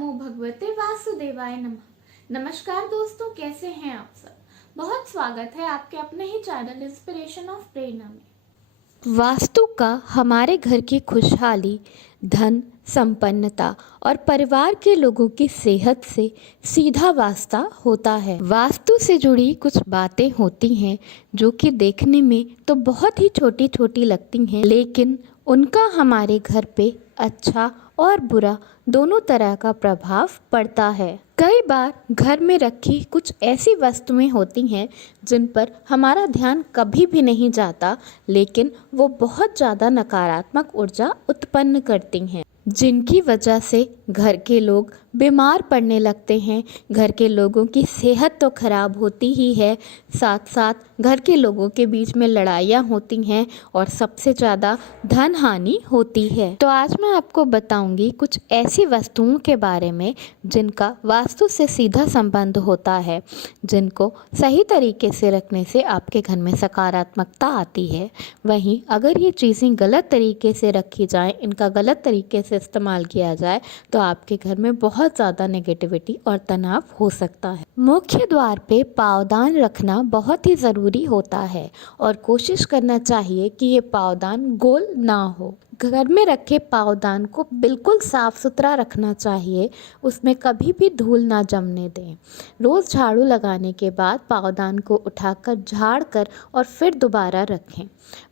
नमो भगवते वासुदेवाय नमः। नमस्कार दोस्तों, कैसे हैं आप सब। बहुत स्वागत है आपके अपने ही चैनल इंस्पिरेशन ऑफ प्रेरणा में। वास्तु का हमारे घर की खुशहाली, धन, संपन्नता और परिवार के लोगों की सेहत से सीधा वास्ता होता है। वास्तु से जुड़ी कुछ बातें होती हैं जो कि देखने में तो बहुत ही छोटी छोटी लगती हैं, लेकिन उनका हमारे घर पे अच्छा और बुरा दोनों तरह का प्रभाव पड़ता है। कई बार घर में रखी कुछ ऐसी वस्तुएं होती हैं जिन पर हमारा ध्यान कभी भी नहीं जाता, लेकिन वो बहुत ज़्यादा नकारात्मक ऊर्जा उत्पन्न करती हैं, जिनकी वजह से घर के लोग बीमार पड़ने लगते हैं। घर के लोगों की सेहत तो खराब होती ही है, साथ साथ घर के लोगों के बीच में लड़ाइयाँ होती हैं और सबसे ज़्यादा धन हानि होती है। तो आज मैं आपको बताऊंगी कुछ ऐसी वस्तुओं के बारे में जिनका वास्तु से सीधा संबंध होता है, जिनको सही तरीके से रखने से आपके घर में सकारात्मकता आती है। वहीं अगर ये चीज़ें गलत तरीके से रखी जाएं, इनका गलत तरीके से इस्तेमाल किया जाए तो आपके घर में बहुत ज़्यादा नेगेटिविटी और तनाव हो सकता है। मुख्य द्वार पे पावदान रखना बहुत ही ज़रूरी होता है और कोशिश करना चाहिए कि ये पावदान गोल ना हो। घर में रखे पावदान को बिल्कुल साफ सुथरा रखना चाहिए, उसमें कभी भी धूल ना जमने दें। रोज़ झाड़ू लगाने के बाद पावदान को उठाकर झाड़ कर और फिर दोबारा रखें।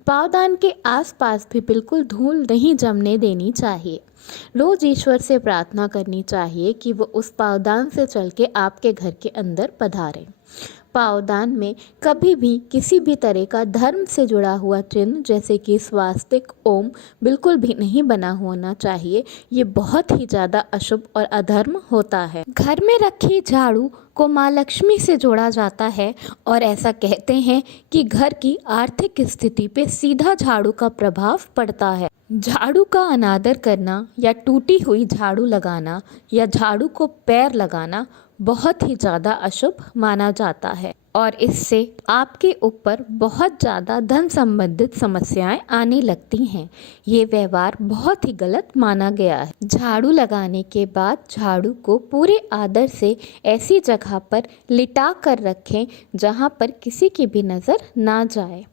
पावदान के आसपास भी बिल्कुल धूल नहीं जमने देनी चाहिए। रोज ईश्वर से प्रार्थना करनी चाहिए कि वो उस पावदान से चल के आपके घर के अंदर पधारें। पावदान में कभी भी किसी भी तरह का धर्म से जुड़ा हुआ चिन्ह जैसे कि स्वास्तिक, ओम बिल्कुल भी नहीं बना होना चाहिए। ये बहुत ही ज़्यादा अशुभ और अधर्म होता है। घर में रखी झाड़ू को माँ लक्ष्मी से जोड़ा जाता है और ऐसा कहते हैं कि घर की आर्थिक स्थिति पे सीधा झाड़ू का प्रभाव पड़ता है। झाड़ू का अनादर करना या टूटी हुई झाड़ू लगाना या झाड़ू को पैर लगाना बहुत ही ज़्यादा अशुभ माना जाता है और इससे आपके ऊपर बहुत ज़्यादा धन संबंधित समस्याएं आने लगती हैं। ये व्यवहार बहुत ही गलत माना गया है। झाड़ू लगाने के बाद झाड़ू को पूरे आदर से ऐसी जगह पर लिटा कर रखें जहां पर किसी की भी नज़र ना जाए।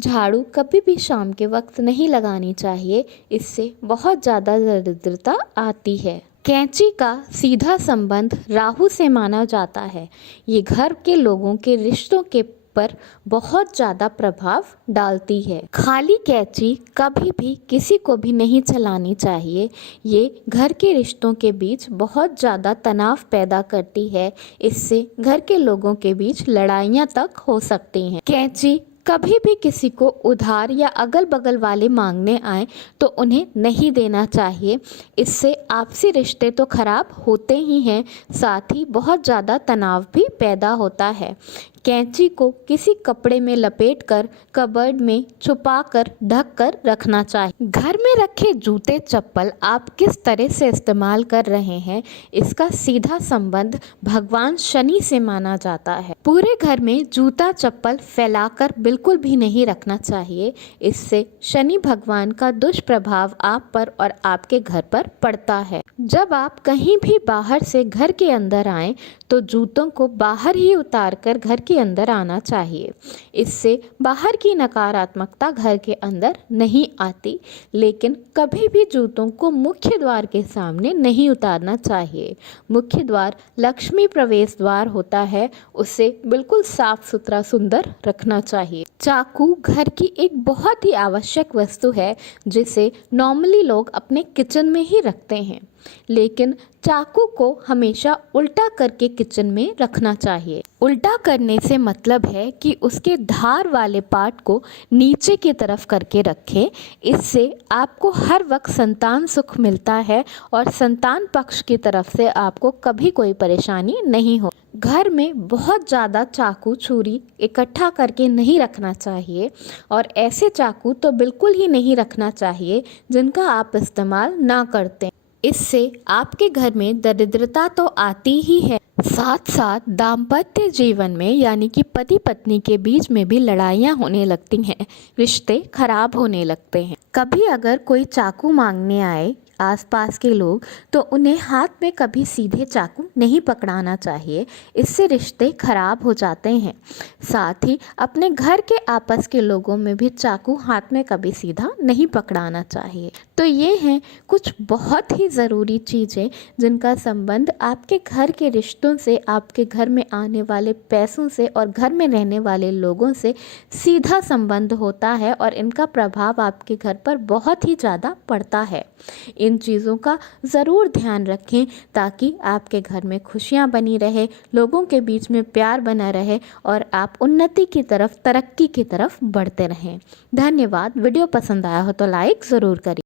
झाड़ू कभी भी शाम के वक्त नहीं लगानी चाहिए, इससे बहुत ज़्यादा दरिद्रता आती है। कैंची का सीधा संबंध राहु से माना जाता है। ये घर के लोगों के रिश्तों के पर बहुत ज़्यादा प्रभाव डालती है। खाली कैंची कभी भी किसी को भी नहीं चलानी चाहिए। ये घर के रिश्तों के बीच बहुत ज़्यादा तनाव पैदा करती है। इससे घर के लोगों के बीच लड़ाइयाँ तक हो सकती हैं। कैंची कभी भी किसी को उधार या अगल बगल वाले मांगने आए तो उन्हें नहीं देना चाहिए। इससे आपसी रिश्ते तो खराब होते ही हैं, साथ ही बहुत ज़्यादा तनाव भी पैदा होता है। कैंची को किसी कपड़े में लपेटकर कबर्ड में छुपाकर ढक कर रखना चाहिए। घर में रखे जूते चप्पल आप किस तरह से इस्तेमाल कर रहे हैं, इसका सीधा संबंध भगवान शनि से माना जाता है। पूरे घर में जूता चप्पल फैलाकर बिल्कुल भी नहीं रखना चाहिए। इससे शनि भगवान का दुष्प्रभाव आप पर और आपके घर पर पड़ता है। जब आप कहीं भी बाहर से घर के अंदर आएं तो जूतों को बाहर ही उतार कर घर के अंदर आना चाहिए। इससे बाहर की नकारात्मकता घर के अंदर नहीं आती, लेकिन कभी भी जूतों को मुख्य द्वार के सामने नहीं उतारना चाहिए। मुख्य द्वार लक्ष्मी प्रवेश द्वार होता है, उसे बिल्कुल साफ सुथरा सुंदर रखना चाहिए। चाकू घर की एक बहुत ही आवश्यक वस्तु है जिसे नॉर्मली लोग अपने किचन में ही रखते हैं, लेकिन चाकू को हमेशा उल्टा करके किचन में रखना चाहिए। उल्टा करने से मतलब है कि उसके धार वाले पार्ट को नीचे की तरफ करके रखें। इससे आपको हर वक्त संतान सुख मिलता है और संतान पक्ष की तरफ से आपको कभी कोई परेशानी नहीं हो। घर में बहुत ज़्यादा चाकू छुरी इकट्ठा करके नहीं रखना चाहिए और ऐसे चाकू तो बिल्कुल ही नहीं रखना चाहिए जिनका आप इस्तेमाल ना करते। इससे आपके घर में दरिद्रता तो आती ही है, साथ साथ दाम्पत्य जीवन में यानी कि पति पत्नी के बीच में भी लड़ाइयाँ होने लगती हैं, रिश्ते खराब होने लगते हैं। कभी अगर कोई चाकू मांगने आए आसपास के लोग, तो उन्हें हाथ में कभी सीधे चाकू नहीं पकड़ाना चाहिए। इससे रिश्ते खराब हो जाते हैं। साथ ही अपने घर के आपस के लोगों में भी चाकू हाथ में कभी सीधा नहीं पकड़ाना चाहिए। तो ये हैं कुछ बहुत ही ज़रूरी चीज़ें जिनका संबंध आपके घर के रिश्तों से, आपके घर में आने वाले पैसों से और घर में रहने वाले लोगों से सीधा संबंध होता है और इनका प्रभाव आपके घर पर बहुत ही ज़्यादा पड़ता है। इन चीज़ों का ज़रूर ध्यान रखें ताकि आपके घर में खुशियाँ बनी रहे, लोगों के बीच में प्यार बना रहे और आप उन्नति की तरफ, तरक्की की तरफ बढ़ते रहें। धन्यवाद। वीडियो पसंद आया हो तो लाइक ज़रूर करिए।